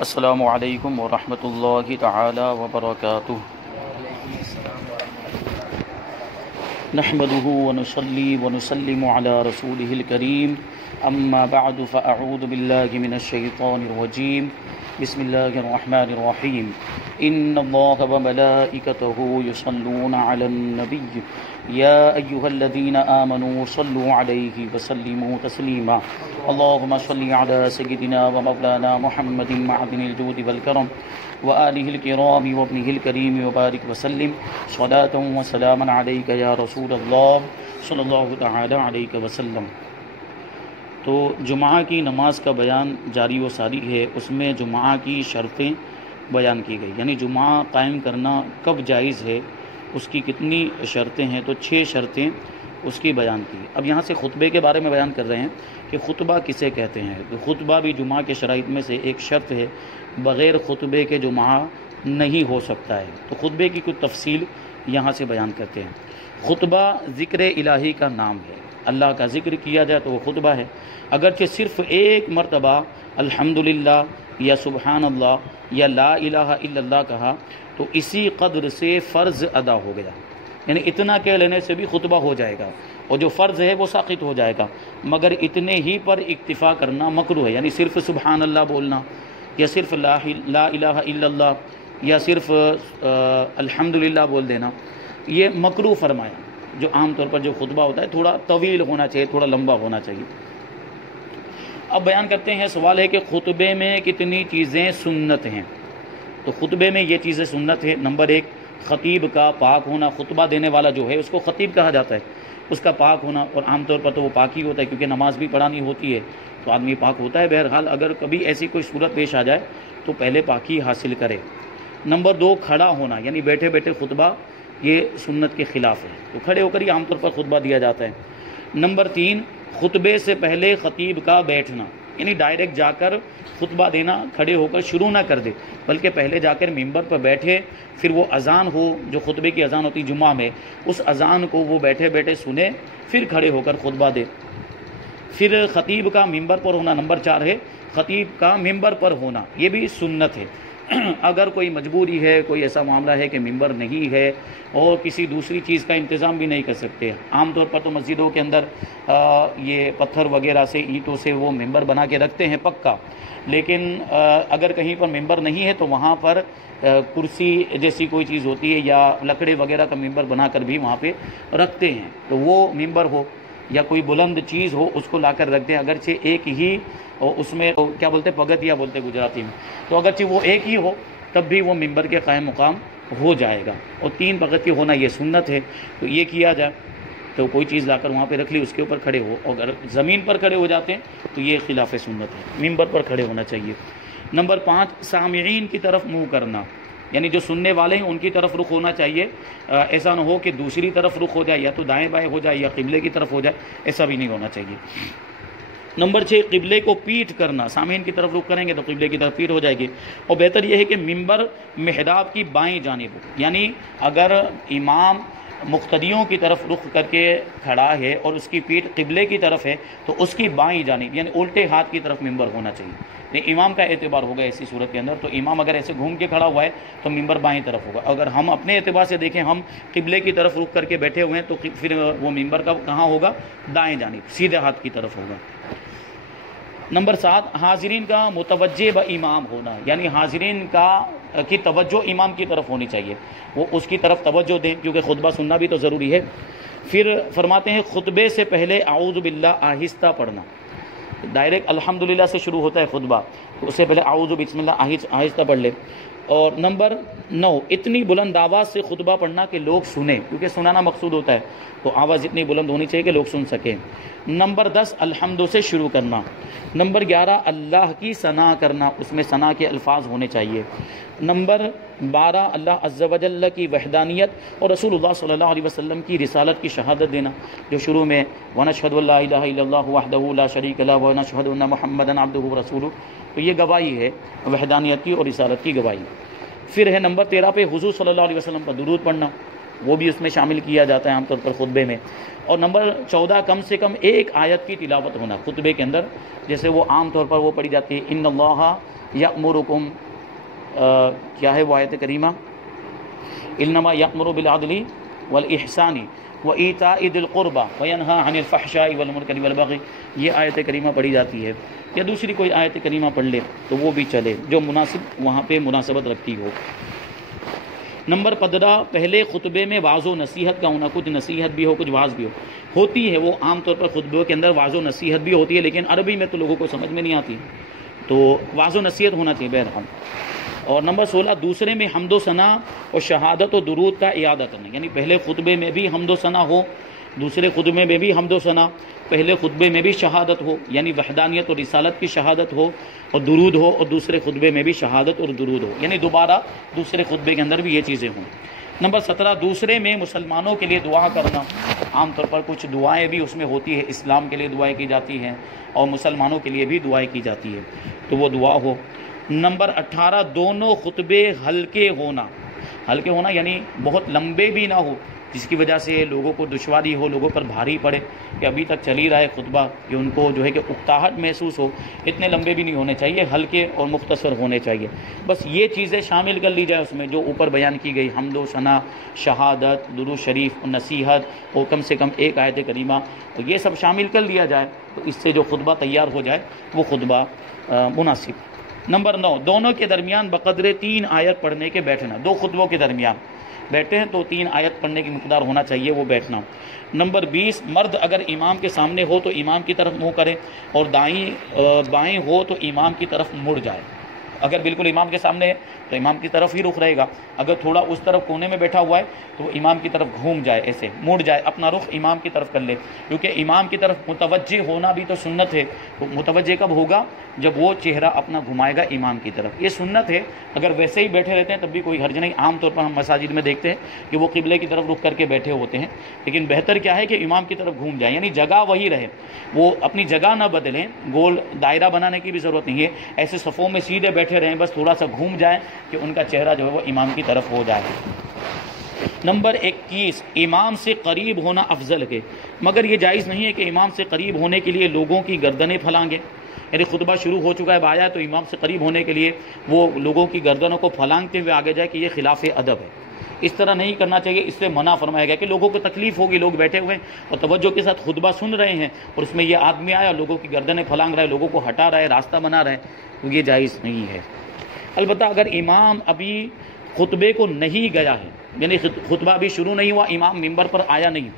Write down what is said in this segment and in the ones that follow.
السلام علیکم ورحمۃ اللہ تعالی وبرکاتہ۔ نحمده ونصلي ونسلم على رسوله الكريم اما بعد فاعوذ بالله من الشيطان الرجيم بسم الله الرحمن الرحيم ان الله وملائكته يصلون على النبي يا ايها الذين امنوا صلوا عليه وسلموا تسليما اللهم صل على سيدنا ومولانا محمد معدن الجود والكرم وآلہ الکرام وابنہ الکریم وبارک وسلم صلاۃ وسلاما علیک یا رسول اللہ صلی اللہ تعالی علیہ وسلم۔ تو جمعہ کی نماز کا بیان جاری و ساری ہے، اس میں جمعہ کی شرطیں بیان کی گئی، یعنی جمعہ قائم کرنا کب جائز ہے، اس کی کتنی شرطیں ہیں، تو 6 شرطیں اس کی بیان کی۔ اب یہاں سے خطبے کے بارے میں بیان کر رہے ہیں کہ خطبہ کسے کہتے ہیں، تو خطبہ بھی جمعہ کے شرائط میں سے ایک شرط ہے، بغیر خطبے کے جمعہ نہیں ہو سکتا ہے۔ تو خطبے کی کچھ تفصیل یہاں سے بیان کرتے ہیں۔ خطبہ ذکر الہی کا نام ہے، اللہ کا ذکر کیا جائے تو وہ خطبہ ہے، اگرچہ صرف ایک مرتبہ الحمدللہ یا سبحان اللہ یا لا الہ الا اللہ کہا تو اسی قدر سے فرض ادا ہو گیا، یعنی اتنا کہہ لینے سے بھی خطبہ ہو جائے گا اور جو فرض ہے وہ ساقط ہو جائے گا، مگر اتنے ہی پر اکتفا کرنا مکروہ ہے، یعنی صرف سبحان اللہ بولنا یا صرف لا الہ الا اللہ یا صرف الحمدللہ بول دینا، یہ مکروہ فرمایا۔ جو عام طور پر جو خطبہ ہوتا ہے تھوڑا طویل ہونا چاہیے، تھوڑا لمبا ہونا چاہیے۔ اب بیان کرتے ہیں، سوال ہے کہ خطبے میں کتنی چیزیں سنت ہیں۔ تو خطبے میں یہ چیزیں سنت ہیں، نمبر 1 خطیب کا پاک ہونا، خطبہ دینے والا جو ہے اس کو خطیب کہا جاتا ہے، اس کا پاک ہونا، اور عام طور پر تو وہ پاک ہی ہوتا ہے کیونکہ نماز بھی پڑھانی ہوتی ہے تو آدمی پاک ہوتا ہے۔ بہرحال اگر کبھی ایسی کوئی صورت پیش آ جائے تو پہلے پاکی حاصل کرے۔ نمبر 2 کھڑا ہونا، یعنی بیٹھے بیٹھے خطبہ یہ سنت کے خلاف ہے، تو کھڑے ہو کر ہی عام طور پر خطبہ دیا جاتا ہے۔ نمبر 3 خطبے سے پہلے خطیب کا بیٹھنا، یعنی ڈائریکٹ جا کر خطبہ دینا کھڑے ہو کر شروع نہ کر دے، بلکہ پہلے جا کر ممبر پر بیٹھے، پھر وہ اذان ہو جو خطبے کی اذان ہوتی جمعہ میں، اس اذان کو وہ بیٹھے بیٹھے سنے، پھر کھڑے ہو کر خطبہ دے۔ پھر خطیب کا ممبر پر ہونا، نمبر 4 ہے خطیب کا ممبر پر ہونا، یہ بھی سنت ہے۔ اگر کوئی مجبوری ہے، کوئی ایسا معاملہ ہے کہ ممبر نہیں ہے اور کسی دوسری چیز کا انتظام بھی نہیں کر سکتے، عام طور پر تو مسجدوں کے اندر یہ پتھر وغیرہ سے، اینٹوں سے وہ ممبر بنا کے رکھتے ہیں پکا، لیکن اگر کہیں پر ممبر نہیں ہے تو وہاں پر کرسی جیسی کوئی چیز ہوتی ہے یا لکڑے وغیرہ کا ممبر بنا کر بھی وہاں پہ رکھتے ہیں، تو وہ ممبر ہو یا کوئی بلند چیز ہو اس کو لا کر رکھ دیں، اگرچہ ایک ہی، اور اس میں کیا بولتے پگتیا بولتے گجراتی میں، تو اگرچہ وہ ایک ہی ہو تب بھی وہ ممبر کے قائم مقام ہو جائے گا، اور 3 پگتیا ہونا یہ سنت ہے، تو یہ کیا جائے تو کوئی چیز لا کر وہاں پہ رکھ لی، اس کے اوپر کھڑے ہو، اگر زمین پر کھڑے ہو جاتے ہیں تو یہ خلاف سنت ہے، ممبر پر کھڑے ہونا چاہیے۔ نمبر 5 سامعین کی طرف منہ کرنا، یعنی جو سننے والے ہیں ان کی طرف رخ ہونا چاہیے، ایسا نہ ہو کہ دوسری طرف رخ ہو جائے، یا تو دائیں بائیں ہو جائے یا قبلے کی طرف ہو جائے، ایسا بھی نہیں ہونا چاہیے۔ نمبر 6 قبلے کو پیٹ کرنا، سامعین کی طرف رخ کریں گے تو قبلے کی طرف پیٹ ہو جائے گی، اور بہتر یہ ہے کہ ممبر محراب کی بائیں جانب ہو، یعنی اگر امام مقتدیوں کی طرف رخ کر کے کھڑا ہے اور اس کی پیٹھ قبلے کی طرف ہے تو اس کی بائیں جانب یعنی الٹے ہاتھ کی طرف ممبر ہونا چاہیے، امام کا اعتبار ہوگا ایسی صورت کے اندر، تو امام اگر ایسے گھوم کے کھڑا ہوا ہے تو ممبر بائیں طرف ہوگا، اگر ہم اپنے اعتبار سے دیکھیں ہم قبلے کی طرف رخ کر کے بیٹھے ہوئے ہیں تو پھر وہ ممبر کا کہاں ہوگا، دائیں جانب سیدھے ہاتھ کی طرف ہوگا۔ نمبر 7 حاضرین کا متوجہ با امام ہونا، یعنی حاضرین کی توجہ امام کی طرف ہونی چاہیے، وہ اس کی طرف توجہ دیں کیونکہ خطبہ سننا بھی تو ضروری ہے۔ پھر فرماتے ہیں خطبے سے پہلے اعوذ باللہ آہستہ پڑھنا، ڈائریکٹ الحمدللہ سے شروع ہوتا ہے خطبہ تو اس سے پہلے اعوذ بسم اللہ آہستہ پڑھ لے۔ اور نمبر 9 اتنی بلند آواز سے خطبہ پڑھنا کہ لوگ سنیں، کیونکہ سنانا مقصود ہوتا ہے تو آواز اتنی بلند ہونی چاہیے کہ لوگ سن سکیں۔ نمبر 10 الحمد سے شروع کرنا۔ نمبر 11 اللہ کی ثنا کرنا، اس میں ثنا کے الفاظ ہونے چاہیے۔ نمبر 12 اللہ عز و جل کی وحدانیت اور رسول اللہ صلی اللہ علیہ وسلم کی رسالت کی شہادت دینا، جو شروع میں وَنَشْهَدُ أَن لَّا إِلَٰهَ إِلَّا اللَّهُ وَحْدَهُ لَا شَرِيكَ لَهُ وَنَشْهَدُ أَنَّ مُحَمَّدًا عَبْدُهُ وَرَسُولُهُ، تو یہ گواہی ہے وحدانیت کی اور رسالت کی گواہی۔ پھر ہے نمبر 13 پہ حضور صلی اللہ علیہ وسلم پر درود پڑھنا، وہ بھی اس میں شامل کیا جاتا ہے عام طور پر خطبے میں۔ اور نمبر 14 کم سے کم ایک آیت کی تلاوت ہونا خطبے کے اندر، جیسے وہ عام طور پر وہ پڑھی جاتی ہے ان اللہ یأمرکم کیا ہے وہ آیت کریمہ، انما یأمر بالعدل والاحسان وایتاء ذی القربى وینہی عن الفحشاء والمنکر والبغی، یہ آیت کریمہ پڑھی جاتی ہے، یا دوسری کوئی آیت کریمہ پڑھ لے تو وہ بھی چلے جو مناسب وہاں پہ مناسبت رکھتی ہو۔ نمبر 15، پہلے خطبے میں واعظ و نصیحت کا ہونا، کچھ نصیحت بھی ہو کچھ واعظ بھی ہوتی ہے، وہ عام طور پر خطبوں کے اندر واعظ و نصیحت بھی ہوتی ہے، لیکن عربی میں تو لوگوں کو سمجھ میں نہیں آتی، تو واعظ و نصیحت ہونا چاہیے بہرحال۔ اور نمبر 16، دوسرے میں حمد و ثنا اور شہادت و درود کا اعادہ کرنا، یعنی پہلے خطبے میں بھی حمد و ثنا ہو، دوسرے خطبے میں بھی حمد و ثنا، پہلے خطبے میں بھی شہادت ہو یعنی وحدانیت اور رسالت کی شہادت ہو اور درود ہو، اور دوسرے خطبے میں بھی شہادت اور درود ہو، یعنی دوبارہ دوسرے خطبے کے اندر بھی یہ چیزیں ہوں۔ نمبر 17، دوسرے میں مسلمانوں کے لیے دعا کرنا، عام طور پر کچھ دعائیں بھی اس میں ہوتی ہے، اسلام کے لیے دعائیں کی جاتی ہیں اور مسلمانوں کے لیے بھی دعائیں کی جاتی ہے، تو وہ دعا ہو۔ نمبر 18، دونوں خطبے ہلکے ہونا یعنی بہت لمبے بھی نہ ہو جس کی وجہ سے لوگوں کو دشواری ہو، لوگوں پر بھاری پڑے کہ ابھی تک چل ہی رہا ہے خطبہ، کہ ان کو جو ہے کہ اکتاہٹ محسوس ہو، اتنے لمبے بھی نہیں ہونے چاہیے، ہلکے اور مختصر ہونے چاہیے۔ بس یہ چیزیں شامل کر لی جائے اس میں جو اوپر بیان کی گئی، حمد و ثنا، شہادت، درود شریف، نصیحت اور کم سے کم ایک آیت کریمہ، تو یہ سب شامل کر لیا جائے تو اس سے جو خطبہ تیار ہو جائے وہ خطبہ مناسب۔ نمبر 9، دونوں کے درمیان بقدر 3 آیت پڑھنے کے بیٹھنا، دو خطبوں کے درمیان بیٹھے ہیں تو 3 آیت پڑھنے کی مقدار ہونا چاہیے وہ بیٹھنا۔ نمبر 20، مرد اگر امام کے سامنے ہو تو امام کی طرف منہ کرے، اور بائیں ہو تو امام کی طرف مڑ جائے، اگر بالکل امام کے سامنے ہے تو امام کی طرف ہی رخ رہے گا، اگر تھوڑا اس طرف کونے میں بیٹھا ہوا ہے تو وہ امام کی طرف گھوم جائے، ایسے مڑ جائے، اپنا رخ امام کی طرف کر لے، کیونکہ امام کی طرف متوجہ ہونا بھی تو سنت ہے، تو متوجہ کب ہوگا؟ جب وہ چہرہ اپنا گھمائے گا امام کی طرف، یہ سنت ہے۔ اگر ویسے ہی بیٹھے رہتے ہیں تب بھی کوئی حرج نہیں، عام طور پر ہم مساجد میں دیکھتے ہیں کہ وہ قبلے کی طرف رخ کر کے بیٹھے ہوتے ہیں، لیکن بہتر کیا ہے کہ امام کی طرف گھوم جائے، یعنی جگہ وہی رہے، وہ اپنی جگہ نہ بدلیں، گول دائرہ بنانے کی بھی ضرورت نہیں ہے، ایسے صفوں میں سیدھے بیٹھے رہیں، بس تھوڑا سا گھوم جائیں کہ ان کا چہرہ جو ہے وہ امام کی طرف ہو جائے۔ نمبر 21، امام سے قریب ہونا افضل ہے، مگر یہ جائز نہیں ہے کہ امام سے قریب ہونے کے لیے لوگوں کی گردنیں پھلانگیں، یعنی خطبہ شروع ہو چکا ہے بایا تو امام سے قریب ہونے کے لیے وہ لوگوں کی گردنوں کو پھلانگتے ہوئے آگے جائے، کہ یہ خلاف ادب ہے، اس طرح نہیں کرنا چاہیے، اس سے منع فرمایا گیا کہ لوگوں کو تکلیف ہوگی، لوگ بیٹھے ہوئے ہیں اور توجہ کے ساتھ خطبہ سن رہے ہیں اور اس میں یہ آدمی آیا اور لوگوں کی گردنیں پھلانگ رہا ہے، لوگوں کو ہٹا رہا ہے، راستہ بنا رہا ہے، تو یہ جائز نہیں ہے۔ البتہ اگر امام ابھی خطبے کو نہیں گیا ہے، یعنی خطبہ ابھی شروع نہیں ہوا، امام ممبر پر آیا نہیں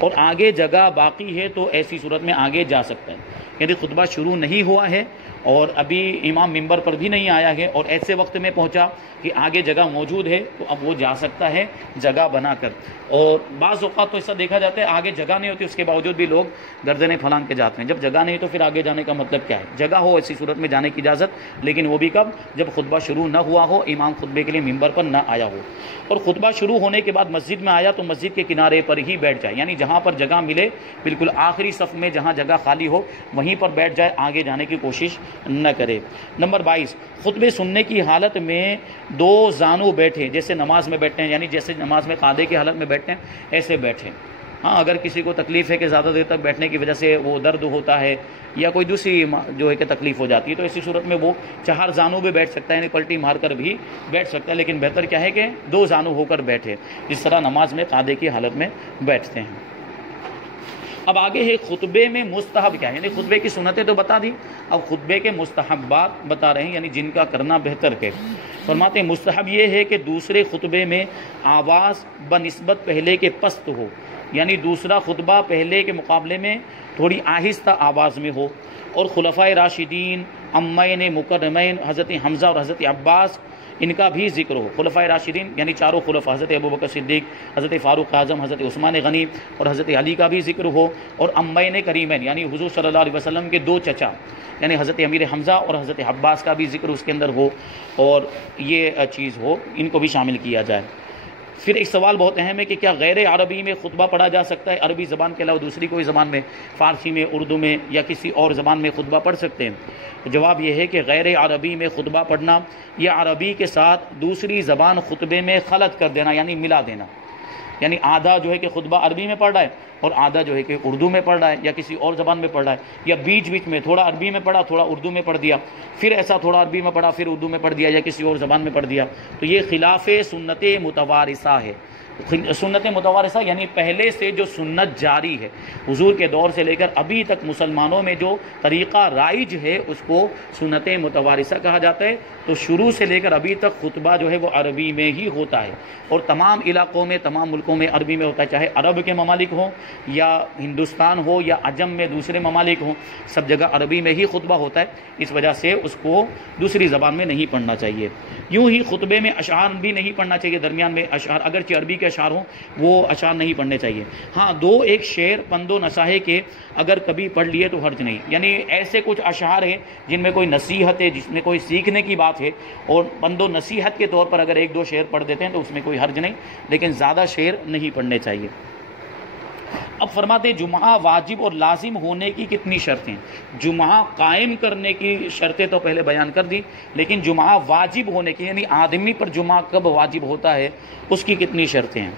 اور آگے جگہ باقی ہے تو ایسی صورت میں آگے جا سکتا ہے، یعنی خطبہ شروع نہیں ہوا ہے اور ابھی امام ممبر پر بھی نہیں آیا ہے اور ایسے وقت میں پہنچا کہ آگے جگہ موجود ہے تو اب وہ جا سکتا ہے جگہ بنا کر۔ اور بعض اوقات تو ایسا دیکھا جاتا ہے آگے جگہ نہیں ہوتی، اس کے باوجود بھی لوگ گردنیں پھلانگ کے جاتے ہیں، جب جگہ نہیں تو پھر آگے جانے کا مطلب کیا ہے؟ جگہ ہو ایسی صورت میں جانے کی اجازت، لیکن وہ بھی کب؟ جب خطبہ شروع نہ ہوا ہو، امام خطبے کے لیے ممبر پر نہ آیا ہو، اور خطبہ شروع ہونے کے بعد مسجد میں آیا تو مسجد کے کنارے پر ہی بیٹھ جائے، یعنی جہاں پر جگہ ملے، بالکل آخری صف میں جہاں جگہ خالی ہو وہیں پر بیٹھ جائے، آگے جانے کی کوشش نہ کرے۔ نمبر 22، خطبے سننے کی حالت میں 2 زانو بیٹھے، جیسے نماز میں بیٹھتے ہیں، یعنی جیسے نماز میں قعدے کی حالت میں بیٹھتے ہیں ایسے بیٹھیں۔ ہاں اگر کسی کو تکلیف ہے کہ زیادہ دیر تک بیٹھنے کی وجہ سے وہ درد ہوتا ہے یا کوئی دوسری جو ہے کہ تکلیف ہو جاتی ہے تو ایسی صورت میں وہ 4 زانوں پہ بیٹھ سکتا ہے، یعنی پلٹی مار کر بھی بیٹھ سکتا ہے، لیکن بہتر کیا ہے کہ 2 زانو ہو کر بیٹھے، جس طرح نماز میں قعدے کی حالت میں بیٹھتے ہیں۔ اب آگے ہے خطبے میں مستحب کیا ہے، یعنی خطبے کی سنتیں تو بتا دی، اب خطبے کے مستحبات بتا رہے ہیں، یعنی جن کا کرنا بہتر ہے۔ فرماتے ہیں مستحب یہ ہے کہ دوسرے خطبے میں آواز بنسبت پہلے کے پست ہو، یعنی دوسرا خطبہ پہلے کے مقابلے میں تھوڑی آہستہ آواز میں ہو، اور خلفائے راشدین، امین مکرمین، حضرت حمزہ اور حضرت عباس، ان کا بھی ذکر ہو۔ خلفائے راشدین یعنی 4 خلفاء، حضرت ابوبکر صدیق، حضرت فاروق اعظم، حضرت عثمان غنی اور حضرت علی کا بھی ذکر ہو، اور امین کریمین یعنی حضور صلی اللہ علیہ وسلم کے 2 چچا، یعنی حضرت امیر حمزہ اور حضرت عباس کا بھی ذکر اس کے اندر ہو، اور یہ چیز ہو، ان کو بھی شامل کیا جائے۔ پھر ایک سوال بہت اہم ہے کہ کیا غیر عربی میں خطبہ پڑھا جا سکتا ہے؟ عربی زبان کے علاوہ دوسری کوئی زبان میں، فارسی میں، اردو میں یا کسی اور زبان میں خطبہ پڑھ سکتے ہیں؟ جواب یہ ہے کہ غیر عربی میں خطبہ پڑھنا یا عربی کے ساتھ دوسری زبان خطبے میں خلط کر دینا، یعنی ملا دینا، یعنی آدھا جو ہے کہ خطبہ عربی میں پڑھ رہا ہے اور آدھا جو ہے کہ اردو میں پڑھ رہا ہے یا کسی اور زبان میں پڑھ رہا ہے، یا بیچ بیچ میں تھوڑا عربی میں پڑھا تھوڑا اردو میں پڑھ دیا، پھر ایسا تھوڑا عربی میں پڑھا پھر اردو میں پڑھ دیا یا کسی اور زبان میں پڑھ دیا، تو یہ خلاف سنت متوارثہ ہے۔ سنت متوارثہ یعنی پہلے سے جو سنت جاری ہے، حضور کے دور سے لے کر ابھی تک مسلمانوں میں جو طریقہ رائج ہے اس کو سنت متوارثہ کہا جاتا ہے۔ تو شروع سے لے کر ابھی تک خطبہ جو ہے وہ عربی میں ہی ہوتا ہے، اور تمام علاقوں میں تمام ملکوں میں عربی میں ہوتا ہے، چاہے عرب کے ممالک ہوں یا ہندوستان ہو یا عجم میں دوسرے ممالک ہوں، سب جگہ عربی میں ہی خطبہ ہوتا ہے۔ اس وجہ سے اس کو دوسری زبان میں نہیں پڑھنا چاہیے۔ یوں ہی خطبے میں اشعار بھی نہیں پڑھنا چاہیے، درمیان میں اشعار اگرچہ عربی کے اشعار ہوں وہ اشعار نہیں پڑھنے چاہیے۔ ہاں دو ایک شعر پند و نصاحے کے اگر کبھی پڑھ لیے تو حرج نہیں، یعنی ایسے کچھ اشعار ہیں جن میں کوئی نصیحت ہے، جس میں کوئی سیکھنے کی بات ہے، اور پند و نصیحت کے طور پر اگر ایک دو شعر پڑھ دیتے ہیں تو اس میں کوئی حرج نہیں، لیکن زیادہ شعر نہیں پڑھنے چاہیے۔ اب فرماتے ہیں جمعہ واجب اور لازم ہونے کی کتنی شرطیں۔ جمعہ قائم کرنے کی شرطیں تو پہلے بیان کر دی، لیکن جمعہ واجب ہونے کی یعنی آدمی پر جمعہ کب واجب ہوتا ہے اس کی کتنی شرطیں ہیں۔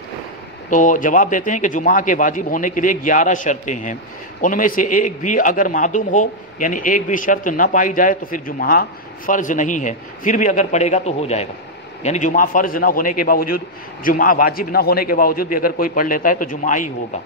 تو جواب دیتے ہیں کہ جمعہ کے واجب ہونے کے لیے 11 شرطیں ہیں، ان میں سے ایک بھی اگر معدوم ہو یعنی ایک بھی شرط نہ پائی جائے تو پھر جمعہ فرض نہیں ہے، پھر بھی اگر پڑھے گا تو ہو جائے گا۔ یعنی جمعہ فرض نہ ہونے کے باوجود، جمعہ واجب نہ ہونے کے باوجود بھی اگر کوئی پڑھ لیتا ہے تو جمعہ ہی ہوگا۔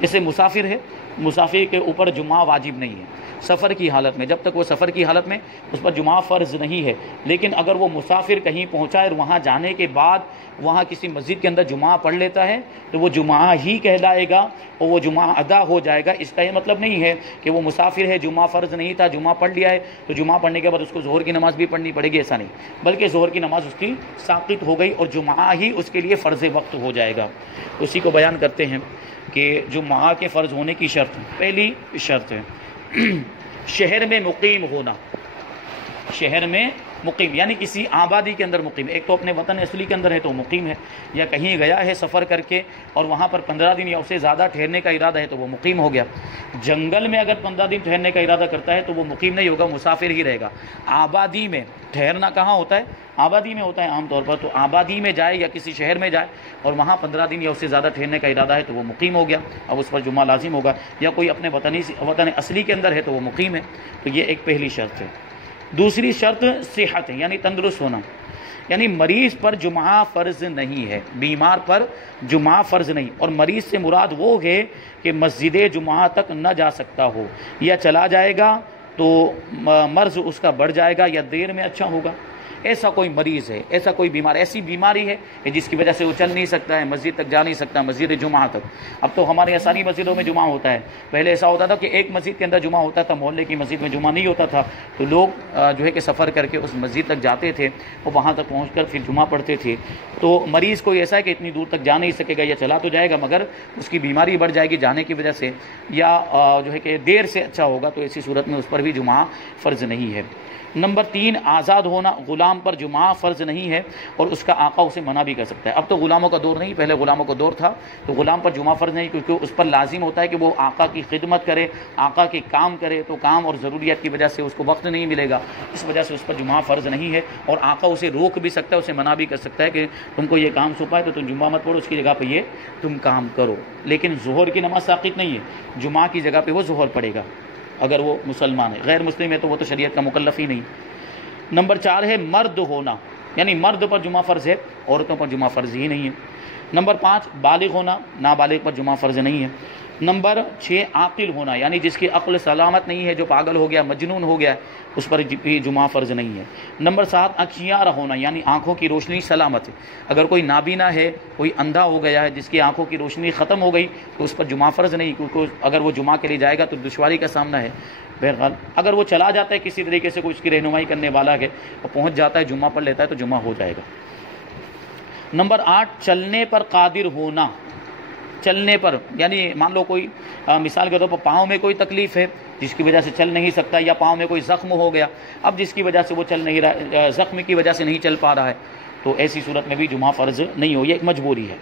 جیسے مسافر ہے، مسافر کے اوپر جمعہ واجب نہیں ہے سفر کی حالت میں، جب تک وہ سفر کی حالت میں اس پر جمعہ فرض نہیں ہے، لیکن اگر وہ مسافر کہیں پہنچا اور وہاں جانے کے بعد وہاں کسی مسجد کے اندر جمعہ پڑھ لیتا ہے تو وہ جمعہ ہی کہلائے گا اور وہ جمعہ ادا ہو جائے گا۔ اس کا یہ مطلب نہیں ہے کہ وہ مسافر ہے، جمعہ فرض نہیں تھا، جمعہ پڑھ لیا ہے تو جمعہ پڑھنے کے بعد اس کو ظہر کی نماز بھی پڑھنی پڑے گی، ایسا نہیں، بلکہ ظہر کی نماز اس کی ساقط ہو گئی اور جمعہ ہی اس کے لیے فرض وقت ہو جائے گا۔ اسی کو بیان کرتے ہیں کہ جمعہ کے فرض ہونے کی شرط، پہلی شرط ہے شہر میں مقیم ہونا۔ شہر میں مقیم یعنی کسی آبادی کے اندر مقیم، ایک تو اپنے وطن اصلی کے اندر ہے تو مقیم ہے، یا کہیں گیا ہے سفر کر کے اور وہاں پر 15 دن یا اس سے زیادہ ٹھہرنے کا ارادہ ہے تو وہ مقیم ہو گیا۔ جنگل میں اگر 15 دن ٹھہرنے کا ارادہ کرتا ہے تو وہ مقیم نہیں ہوگا، مسافر ہی رہے گا۔ آبادی میں ٹھہرنا کہاں ہوتا ہے؟ آبادی میں ہوتا ہے عام طور پر، تو آبادی میں جائے یا کسی شہر میں جائے اور وہاں 15 دن یا اس سے زیادہ ٹھہرنے کا ارادہ ہے تو وہ مقیم ہو گیا، اب اس پر جمعہ لازم ہوگا۔ یا کوئی اپنے وطن اصلی کے اندر ہے تو وہ مقیم ہے، تو یہ ایک پہلی شرط ہے۔ دوسری شرط صحت ہے یعنی تندرست ہونا، یعنی مریض پر جمعہ فرض نہیں ہے، بیمار پر جمعہ فرض نہیں، اور مریض سے مراد وہ ہے کہ مسجد جمعہ تک نہ جا سکتا ہو، یا چلا جائے گا تو مرض اس کا بڑھ جائے گا یا دیر میں اچھا ہوگا، ایسا کوئی مریض ہے، ایسا کوئی بیمار، ایسی بیماری ہے کہ جس کی وجہ سے وہ چل نہیں سکتا ہے، مسجد تک جا نہیں سکتا، مسجد جمعہ تک۔ اب تو ہمارے یہاں ساری مسجدوں میں جمعہ ہوتا ہے، پہلے ایسا ہوتا تھا کہ ایک مسجد کے اندر جمعہ ہوتا تھا، محلے کی مسجد میں جمعہ نہیں ہوتا تھا، تو لوگ جو ہے کہ سفر کر کے اس مسجد تک جاتے تھے اور وہاں تک پہنچ کر پھر جمعہ پڑھتے تھے۔ تو مریض کوئی ایسا ہے کہ اتنی دور تک جا نہیں سکے گا، یا چلا تو جائے گا مگر اس کی بیماری بڑھ جائے گی جانے کی وجہ سے، یا جو ہے کہ دیر سے اچھا ہوگا، تو ایسی صورت میں اس پر بھی جمعہ فرض نہیں ہے۔ نمبر 3 آزاد ہونا، غلام پر جمعہ فرض نہیں ہے اور اس کا آقا اسے منع بھی کر سکتا ہے۔ اب تو غلاموں کا دور نہیں، پہلے غلاموں کا دور تھا، تو غلام پر جمعہ فرض نہیں، کیونکہ اس پر لازم ہوتا ہے کہ وہ آقا کی خدمت کرے، آقا کے کام کرے، تو کام اور ضروریات کی وجہ سے اس کو وقت نہیں ملے گا، اس وجہ سے اس پر جمعہ فرض نہیں ہے، اور آقا اسے روک بھی سکتا ہے، اسے منع بھی کر سکتا ہے کہ تم کو یہ کام سونپا ہے تو تم جمعہ مت پڑھو، اس کی جگہ پہ یہ تم کام کرو، لیکن ظہر کی نماز ساقط نہیں ہے، جمعہ کی جگہ پہ وہ ظہر پڑھے گا اگر وہ مسلمان ہے، غیر مسلم ہے تو وہ تو شریعت کا مکلف ہی نہیں۔ نمبر 4 ہے مرد ہونا، یعنی مرد پر جمعہ فرض ہے، عورتوں پر جمعہ فرض ہی نہیں ہے۔ نمبر 5 بالغ ہونا، نابالغ پر جمعہ فرض نہیں ہے۔ نمبر 6 عاقل ہونا، یعنی جس کی عقل سلامت نہیں ہے، جو پاگل ہو گیا، مجنون ہو گیا، اس پر بھی جمعہ فرض نہیں ہے۔ نمبر 7 اکھیار ہونا، یعنی آنکھوں کی روشنی سلامت ہے، اگر کوئی نابینا ہے، کوئی اندھا ہو گیا ہے جس کی آنکھوں کی روشنی ختم ہو گئی تو اس پر جمعہ فرض نہیں، کیونکہ اگر وہ جمعہ کے لیے جائے گا تو دشواری کا سامنا ہے۔ بہرحال اگر وہ چلا جاتا ہے کسی طریقے سے، کوئی اس کی رہنمائی کرنے والا ہے، وہ پہنچ جاتا ہے، جمعہ پڑھ لیتا ہے تو جمعہ ہو جائے گا۔ نمبر 8 چلنے پر قادر ہونا، چلنے پر یعنی مان لو کوئی مثال کے طور پر پاؤں میں کوئی تکلیف ہے جس کی وجہ سے چل نہیں سکتا، یا پاؤں میں کوئی زخم ہو گیا، اب جس کی وجہ سے وہ چل نہیں رہا، زخم کی وجہ سے نہیں چل پا رہا ہے، تو ایسی صورت میں بھی جمعہ فرض نہیں ہو، یہ ایک مجبوری ہے۔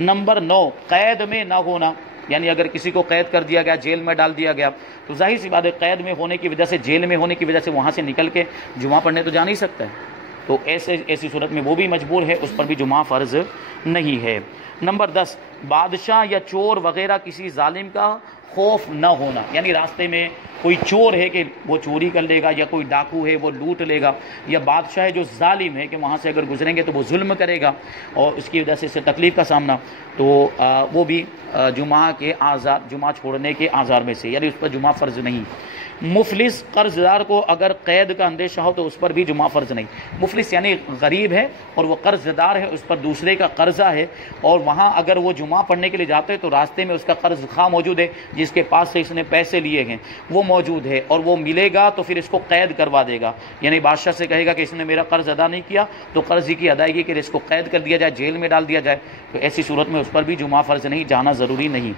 نمبر 9 قید میں نہ ہونا، یعنی اگر کسی کو قید کر دیا گیا، جیل میں ڈال دیا گیا، تو ظاہر سی بات ہے قید میں ہونے کی وجہ سے، جیل میں ہونے کی وجہ سے وہاں سے نکل کے جمعہ پڑھنے تو جا نہیں سکتا ہے، تو ایسی صورت میں وہ بھی مجبور ہے، اس پر بھی جمعہ فرض نہیں ہے۔ نمبر 10، بادشاہ یا چور وغیرہ کسی ظالم کا خوف نہ ہونا، یعنی راستے میں کوئی چور ہے کہ وہ چوری کر لے گا، یا کوئی ڈاکو ہے وہ لوٹ لے گا، یا بادشاہ ہے جو ظالم ہے کہ وہاں سے اگر گزریں گے تو وہ ظلم کرے گا اور اس کی وجہ سے اسے تکلیف کا سامنا، تو وہ بھی جمعہ کے آزار، جمعہ چھوڑنے کے آزار میں سے، یعنی اس پر جمعہ فرض نہیں۔ مفلس قرض دار کو اگر قید کا اندیشہ ہو تو اس پر بھی جمعہ فرض نہیں۔ مفلس یعنی غریب ہے اور وہ قرض دار ہے، اس پر دوسرے کا قرضہ ہے، اور وہاں اگر وہ جمعہ پڑھنے کے لیے جاتے ہیں تو راستے میں اس کا قرض خواہ موجود ہے، جس کے پاس سے اس نے پیسے لیے ہیں وہ موجود ہے، اور وہ ملے گا تو پھر اس کو قید کروا دے گا، یعنی بادشاہ سے کہے گا کہ اس نے میرا قرض ادا نہیں کیا تو قرض کی ادائیگی کے لیے اس کو قید کر دیا جائے، جیل میں ڈال دیا جائے، تو ایسی صورت میں اس پر بھی جمعہ فرض نہیں، جانا ضروری نہیں۔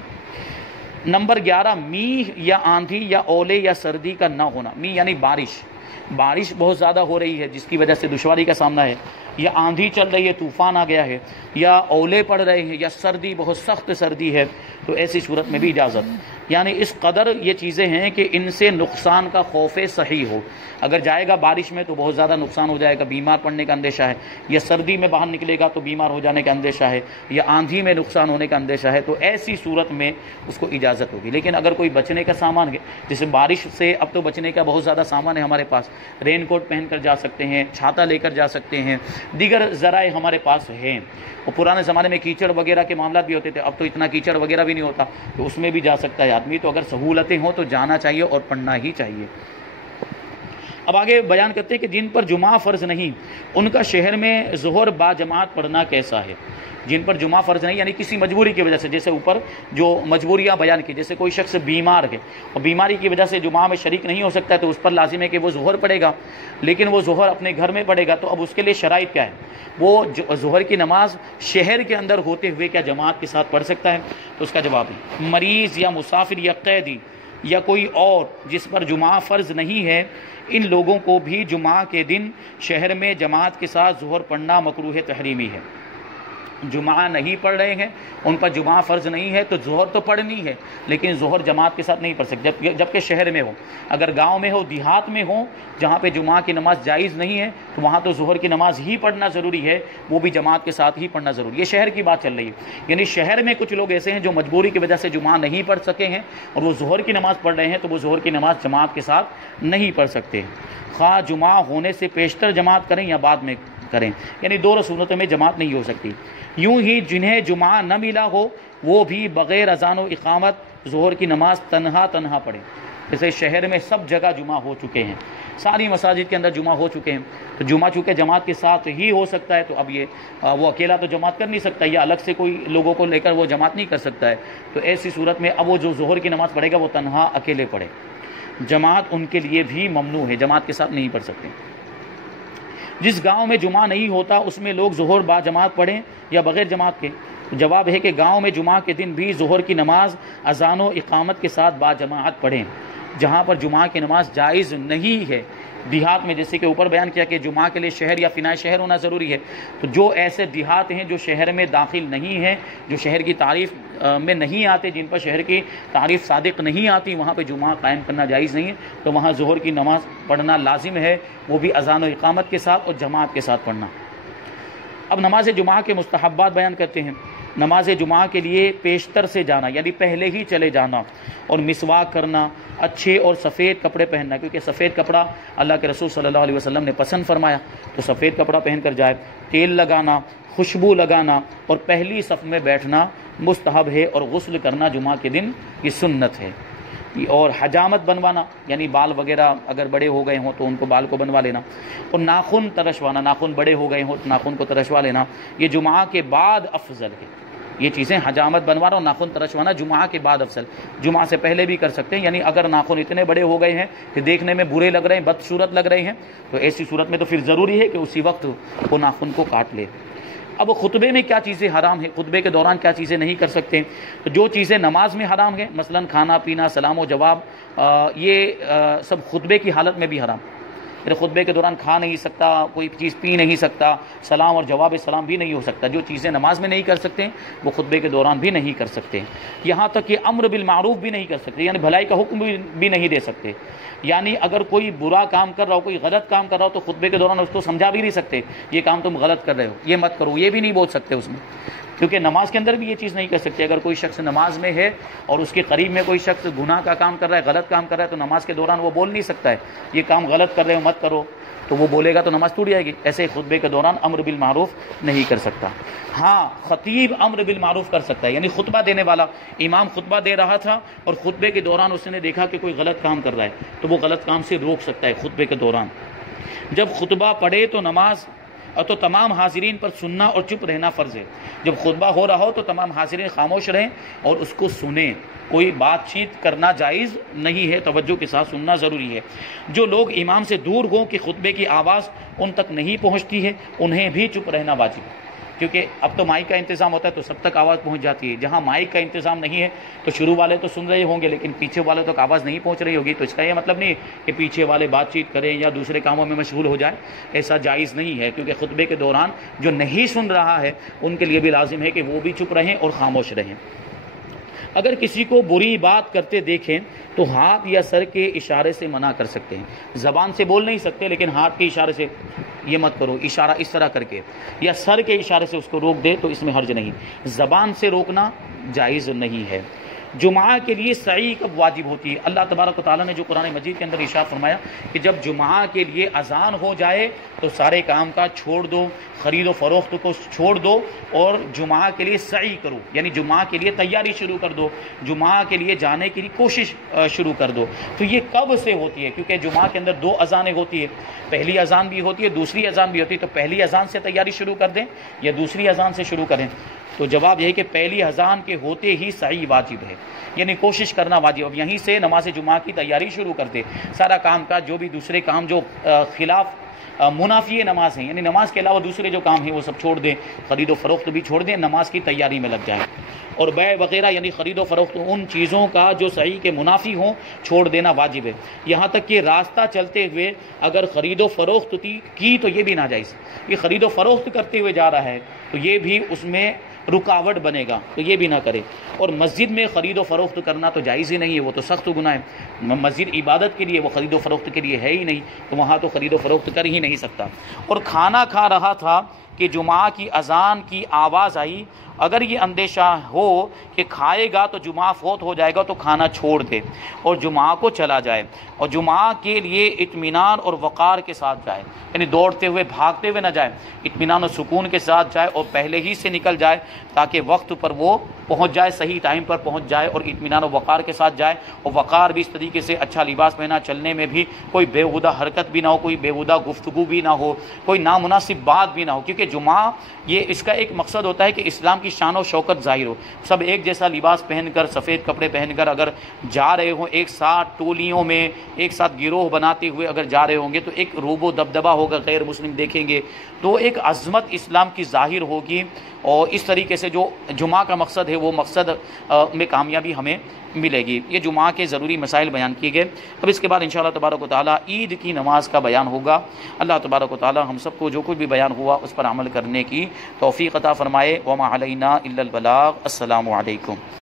نمبر 11، میہ یا آندھی یا اولے یا سردی کا نہ ہونا۔ میہ یعنی بارش بہت زیادہ ہو رہی ہے جس کی وجہ سے دشواری کا سامنا ہے، یا آندھی چل رہی ہے، طوفان آ گیا ہے، یا اولے پڑ رہے ہیں، یا سردی بہت سخت سردی ہے، تو ایسی صورت میں بھی اجازت، یعنی اس قدر یہ چیزیں ہیں کہ ان سے نقصان کا خوف صحیح ہو۔ اگر جائے گا بارش میں تو بہت زیادہ نقصان ہو جائے گا، بیمار پڑنے کا اندیشہ ہے، یا سردی میں باہر نکلے گا تو بیمار ہو جانے کا اندیشہ ہے، یا آندھی میں نقصان ہونے کا اندیشہ ہے، تو ایسی صورت میں اس کو اجازت ہوگی۔ لیکن اگر کوئی بچنے کا سامان ہے، جیسے بارش سے اب تو بچنے کا بہت زیادہ سامان ہے ہمارے پاس، رین کوٹ پہن کر جا سکتے ہیں، چھاتا لے کر جا سکتے ہیں، دیگر ذرائع ہمارے پاس ہیں، اور پرانے زمانے میں کیچڑ وغیرہ کے معاملات بھی ہوتے تھے، اب تو اتنا کیچڑ وغیرہ بھی نہیں ہوتا، تو اس میں بھی جا سکتا ہے آدمی، تو اگر سہولتیں ہوں تو جانا چاہیے اور پڑھنا ہی چاہیے۔ اب آگے بیان کرتے ہیں کہ جن پر جمعہ فرض نہیں ان کا شہر میں ظہر با جماعت پڑھنا کیسا ہے۔ جن پر جمعہ فرض نہیں یعنی کسی مجبوری کی وجہ سے، جیسے اوپر جو مجبوریاں بیان کی، جیسے کوئی شخص بیمار ہے اور بیماری کی وجہ سے جمعہ میں شریک نہیں ہو سکتا ہے تو اس پر لازم ہے کہ وہ ظہر پڑھے گا، لیکن وہ ظہر اپنے گھر میں پڑھے گا، تو اب اس کے لیے شرائط کیا ہے؟ وہ ظہر کی نماز شہر کے اندر ہوتے ہوئے کیا جماعت کے ساتھ پڑھ سکتا ہے؟ تو اس کا جواب ہے مریض یا مسافر یا قیدی یا کوئی اور جس پر جمعہ فرض نہیں ہے، ان لوگوں کو بھی جمعہ کے دن شہر میں جماعت کے ساتھ ظہر پڑھنا مکروہ تحریمی ہے۔ جمعہ نہیں پڑھ رہے ہیں، ان پر جمعہ فرض نہیں ہے تو ظہر تو پڑھنی ہے، لیکن ظہر جماعت کے ساتھ نہیں پڑھ سکتے، جبکہ شہر میں ہو۔ اگر گاؤں میں ہو، دیہات میں ہو، جہاں پہ جمعہ کی نماز جائز نہیں ہے، تو وہاں تو ظہر کی نماز ہی پڑھنا ضروری ہے، وہ بھی جماعت کے ساتھ ہی پڑھنا ضروری ہے۔ یہ شہر کی بات چل رہی ہے، یعنی شہر میں کچھ لوگ ایسے ہیں جو مجبوری کی وجہ سے جمعہ نہیں پڑھ سکے ہیں اور وہ ظہر کی نماز پڑھ رہے ہیں، تو وہ ظہر کی نماز جماعت کے ساتھ نہیں پڑھ سکتے، خواہ جمعہ ہونے سے پیشتر جماعت کریں یا بعد میں کریں، یعنی دو صورتوں میں جماعت نہیں ہو سکتی۔ یوں ہی جنہیں جمعہ نہ ملا ہو وہ بھی بغیر اذان و اقامت ظہر کی نماز تنہا پڑھیں۔ جیسے شہر میں سب جگہ جمعہ ہو چکے ہیں، ساری مساجد کے اندر جمعہ ہو چکے ہیں، تو جمعہ چونکہ جماعت کے ساتھ ہی ہو سکتا ہے، تو اب یہ وہ اکیلا تو جماعت کر نہیں سکتا، یا الگ سے کوئی لوگوں کو لے کر وہ جماعت نہیں کر سکتا ہے، تو ایسی صورت میں اب وہ جو ظہر کی نماز پڑھے گا وہ تنہا اکیلے پڑھے، جماعت ان کے لیے بھی ممنوع ہے، جماعت کے ساتھ نہیں پڑھ سکتے۔ جس گاؤں میں جمعہ نہیں ہوتا اس میں لوگ ظہر با جماعت پڑھیں یا بغیر جماعت کے؟ جواب ہے کہ گاؤں میں جمعہ کے دن بھی ظہر کی نماز اذان و اقامت کے ساتھ با جماعت پڑھیں۔ جہاں پر جمعہ کی نماز جائز نہیں ہے، دیہات میں، جیسے کہ اوپر بیان کیا کہ جمعہ کے لیے شہر یا فنائے شہر ہونا ضروری ہے، تو جو ایسے دیہات ہیں جو شہر میں داخل نہیں ہیں، جو شہر کی تعریف میں نہیں آتے، جن پر شہر کی تعریف صادق نہیں آتی، وہاں پہ جمعہ قائم کرنا جائز نہیں ہے، تو وہاں ظہر کی نماز پڑھنا لازم ہے، وہ بھی اذان و اقامت کے ساتھ اور جماعت کے ساتھ پڑھنا۔ اب نماز جمعہ کے مستحبات بیان کرتے ہیں۔ نماز جمعہ کے لیے پیشتر سے جانا یعنی پہلے ہی چلے جانا، اور مسواک کرنا، اچھے اور سفید کپڑے پہننا، کیونکہ سفید کپڑا اللہ کے رسول صلی اللہ علیہ وسلم نے پسند فرمایا، تو سفید کپڑا پہن کر جائے، تیل لگانا، خوشبو لگانا اور پہلی صف میں بیٹھنا مستحب ہے، اور غسل کرنا جمعہ کے دن یہ سنت ہے، اور حجامت بنوانا یعنی بال وغیرہ اگر بڑے ہو گئے ہوں تو ان کو بال کو بنوا لینا، اور ناخن ترشوانا، ناخن بڑے ہو گئے ہوں تو ناخن کو ترشوا لینا، یہ جمعہ کے بعد افضل ہے۔ یہ چیزیں حجامت بنوانا اور ناخن ترشوانا جمعہ کے بعد افضل، جمعہ سے پہلے بھی کر سکتے ہیں، یعنی اگر ناخن اتنے بڑے ہو گئے ہیں کہ دیکھنے میں برے لگ رہے ہیں، بدصورت لگ رہے ہیں، تو ایسی صورت میں تو پھر ضروری ہے کہ اسی وقت وہ ناخن کو کاٹ لے۔ اب خطبے میں کیا چیزیں حرام ہیں، خطبے کے دوران کیا چیزیں نہیں کر سکتے؟ تو جو چیزیں نماز میں حرام ہیں، مثلا کھانا پینا، سلام و جواب، یہ سب خطبے کی حالت میں بھی حرام، میرے خطبے کے دوران کھا نہیں سکتا، کوئی چیز پی نہیں سکتا، سلام اور جواب سلام بھی نہیں ہو سکتا، جو چیزیں نماز میں نہیں کر سکتے وہ خطبے کے دوران بھی نہیں کر سکتے، یہاں تک کہ امر بالمعروف بھی نہیں کر سکتے، یعنی بھلائی کا حکم بھی نہیں دے سکتے، یعنی اگر کوئی برا کام کر رہا ہو، کوئی غلط کام کر رہا ہو تو خطبے کے دوران اس کو سمجھا بھی نہیں سکتے یہ کام تم غلط کر رہے ہو، یہ مت کرو، یہ بھی نہیں بول سکتے اس میں، کیونکہ نماز کے اندر بھی یہ چیز نہیں کر سکتے۔ اگر کوئی شخص نماز میں ہے اور اس کے قریب میں کوئی شخص گناہ کا کام کر رہا ہے، غلط کام کر رہا ہے، تو نماز کے دوران وہ بول نہیں سکتا ہے یہ کام غلط کر رہے ہو مت کرو، تو وہ بولے گا تو نماز ٹوٹ جائے گی۔ ایسے خطبے کے دوران امر بالمعروف نہیں کر سکتا۔ ہاں خطیب امر بالمعروف کر سکتا ہے، یعنی خطبہ دینے والا، امام خطبہ دے رہا تھا اور خطبے کے دوران اس نے دیکھا کہ کوئی غلط کام کر رہا ہے تو وہ غلط کام سے روک سکتا ہے خطبے کے دوران۔ جب خطبہ پڑھے تو نماز تو تمام حاضرین پر سننا اور چپ رہنا فرض ہے۔ جب خطبہ ہو رہا ہو تو تمام حاضرین خاموش رہیں اور اس کو سنیں، کوئی بات چیت کرنا جائز نہیں ہے، توجہ کے ساتھ سننا ضروری ہے۔ جو لوگ امام سے دور ہوں کہ خطبے کی آواز ان تک نہیں پہنچتی ہے انہیں بھی چپ رہنا واجب ہے، کیونکہ اب تو مائک کا انتظام ہوتا ہے تو سب تک آواز پہنچ جاتی ہے، جہاں مائک کا انتظام نہیں ہے تو شروع والے تو سن رہے ہوں گے لیکن پیچھے والے تک آواز نہیں پہنچ رہی ہوگی، تو اس کا یہ مطلب نہیں کہ پیچھے والے بات چیت کریں یا دوسرے کاموں میں مشغول ہو جائے، ایسا جائز نہیں ہے، کیونکہ خطبے کے دوران جو نہیں سن رہا ہے ان کے لیے بھی لازم ہے کہ وہ بھی چپ رہیں اور خاموش رہیں۔ اگر کسی کو بری بات کرتے دیکھیں تو ہاتھ یا سر کے اشارے سے منع کر سکتے ہیں، زبان سے بول نہیں سکتے لیکن ہاتھ کے اشارے سے یہ مت کرو، اشارہ اس طرح کر کے یا سر کے اشارے سے اس کو روک دے تو اس میں حرج نہیں، زبان سے روکنا جائز نہیں ہے۔ جمعہ کے لیے سعی کب واجب ہوتی ہے؟ اللہ تبارک و تعالیٰ نے جو قرآن مجید کے اندر ارشاد فرمایا کہ جب جمعہ کے لیے اذان ہو جائے تو سارے کام کا چھوڑ دو، خرید و فروخت کو چھوڑ دو اور جمعہ کے لیے سعی کرو، یعنی جمعہ کے لیے تیاری شروع کر دو، جمعہ کے لیے جانے کی کوشش شروع کر دو۔ تو یہ کب سے ہوتی ہے؟ کیونکہ جمعہ کے اندر 2 اذانیں ہوتی ہے، پہلی اذان بھی ہوتی ہے، دوسری اذان بھی ہوتی ہے، تو پہلی اذان سے تیاری شروع کر دیں یا دوسری اذان سے شروع کریں؟ تو جواب یہ ہے کہ پہلی اذان کے ہوتے ہی سعی واجب ہے، یعنی کوشش کرنا واجب۔ اب یہیں سے نماز جمعہ کی تیاری شروع کر دے، سارا کام کا جو بھی دوسرے کام جو خلاف منافی نماز ہیں، یعنی نماز کے علاوہ دوسرے جو کام ہیں وہ سب چھوڑ دیں، خرید و فروخت بھی چھوڑ دیں، نماز کی تیاری میں لگ جائیں، اور بیع وغیرہ یعنی خرید و فروخت ان چیزوں کا جو صحیح کے منافی ہوں چھوڑ دینا واجب ہے۔ یہاں تک کہ راستہ چلتے ہوئے اگر خرید و فروخت کی تو یہ بھی ناجائز، یہ خرید و فروخت کرتے ہوئے جا رہا ہے تو یہ بھی اس میں رکاوٹ بنے گا، تو یہ بھی نہ کرے۔ اور مسجد میں خرید و فروخت کرنا تو جائز ہی نہیں ہے، وہ تو سخت گناہ ہے، مسجد عبادت کے لیے، وہ خرید و فروخت کے لیے ہے ہی نہیں، تو وہاں تو خرید و فروخت کر ہی نہیں سکتا۔ اور کھانا کھا رہا تھا کہ جمعہ کی اذان کی آواز آئی، اگر یہ اندیشہ ہو کہ کھائے گا تو جمعہ فوت ہو جائے گا تو کھانا چھوڑ دے اور جمعہ کو چلا جائے، اور جمعہ کے لیے اطمینان اور وقار کے ساتھ جائے، یعنی دوڑتے ہوئے بھاگتے ہوئے نہ جائے، اطمینان و سکون کے ساتھ جائے اور پہلے ہی سے نکل جائے تاکہ وقت پر وہ پہنچ جائے، صحیح ٹائم پر پہنچ جائے اور اطمینان و وقار کے ساتھ جائے، اور وقار بھی اس طریقے سے اچھا لباس پہنا، چلنے میں بھی کوئی بےہودہ حرکت بھی نہ ہو، کوئی بےہودہ گفتگو بھی نہ ہو، کوئی نامناسب بات بھی نہ ہو، کیونکہ جمعہ یہ اس کا ایک مقصد ہوتا ہے کہ اسلام کی شان و شوکت ظاہر ہو، سب ایک جیسا لباس پہن کر، سفید کپڑے پہن کر اگر جا رہے ہوں، ایک ساتھ ٹولیوں میں ایک ساتھ گروہ بناتے ہوئے اگر جا رہے ہوں گے تو ایک روب و دبدبہ ہوگا، غیر مسلم دیکھیں گے تو ایک عظمت اسلام کی ظاہر ہوگی، اور اس طریقے سے جو جمعہ کا مقصد ہے وہ مقصد میں کامیابی ہمیں ملے گی۔ یہ جمعہ کے ضروری مسائل بیان کیے گئے۔ اب اس کے بعد انشاءاللہ تبارک و تعالیٰ عید کی نماز کا بیان ہوگا۔ اللہ تبارک و تعالیٰ ہم سب کو جو کچھ بھی بیان ہوا اس پر عمل کرنے کی توفیق عطا فرمائے۔ وما علینا الا البلاغ۔ السلام علیکم۔